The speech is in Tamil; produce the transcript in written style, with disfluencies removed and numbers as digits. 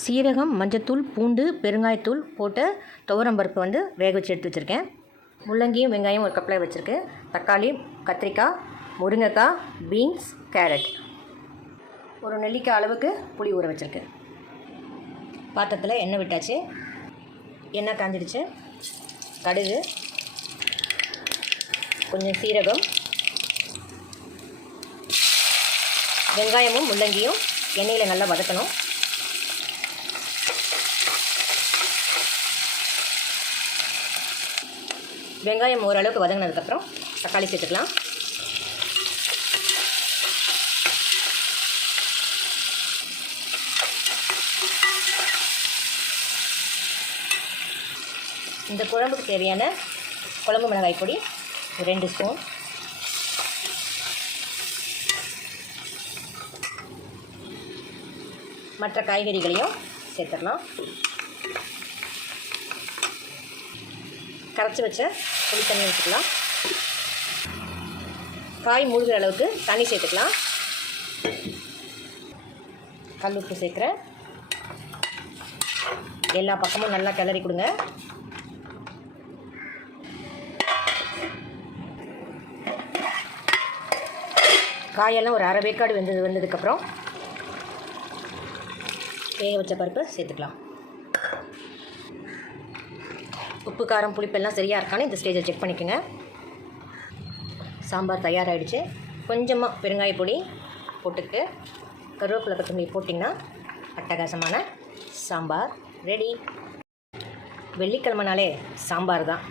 சீரகம், மஞ்சத்தூள், பூண்டு, பெருங்காயத்தூள் போட்ட துவரம் பருப்பு வந்து வேக வச்சு எடுத்து வச்சுருக்கேன். முள்ளங்கியும் வெங்காயம் ஒரு கப்பில் வச்சுருக்கு. தக்காளி, கத்திரிக்காய், முருங்கைக்காய், பீன்ஸ், கேரட், ஒரு நெல்லிக்காய் அளவுக்கு புளி ஊற வச்சுருக்கு. பாத்திரத்தில் எண்ணெய் விட்டாச்சு. எண்ணெய் காஞ்சிடுச்சு. கடுகு, கொஞ்சம் சீரகம், வெங்காயமும் முள்ளங்கியும் எண்ணெயில் நல்லா வதக்கணும். வெங்காயம் ஓரளவுக்கு வதங்கினதுக்கப்புறம் தக்காளி சேர்த்துக்கலாம். இந்த குழம்புக்கு தேவையான குழம்பு மிளகாய் பொடி 2 ஸ்பூன், மற்ற காய்கறிகளையும் சேர்த்துடலாம். கரைச்சி வச்ச புளி தண்ணி ஊற்றிக்கலாம். காய் மூழ்கிற அளவுக்கு தண்ணி சேர்த்துக்கலாம். கல் உப்பு சேர்க்குறேன். எல்லா பக்கமும் நல்லா கிளறி கொடுங்க. காயெல்லாம் ஒரு அரை வேக்காடு வெந்ததுக்கப்புறம் வேக வச்ச பருப்பு சேர்த்துக்கலாம். உப்பு, காரம், புளிப்பெல்லாம் சரியாக இருக்கான்னு இந்த ஸ்டேஜை செக் பண்ணிக்கோங்க. சாம்பார் தயாராகிடுச்சு. கொஞ்சமாக பெருங்காய பொடி போட்டுக்கிட்டு கருவேப்பிலை, கொத்தமல்லி போட்டிங்கன்னா அட்டகாசமான சாம்பார் ரெடி. வெள்ளிக்கிழமைனாலே சாம்பார் தான்.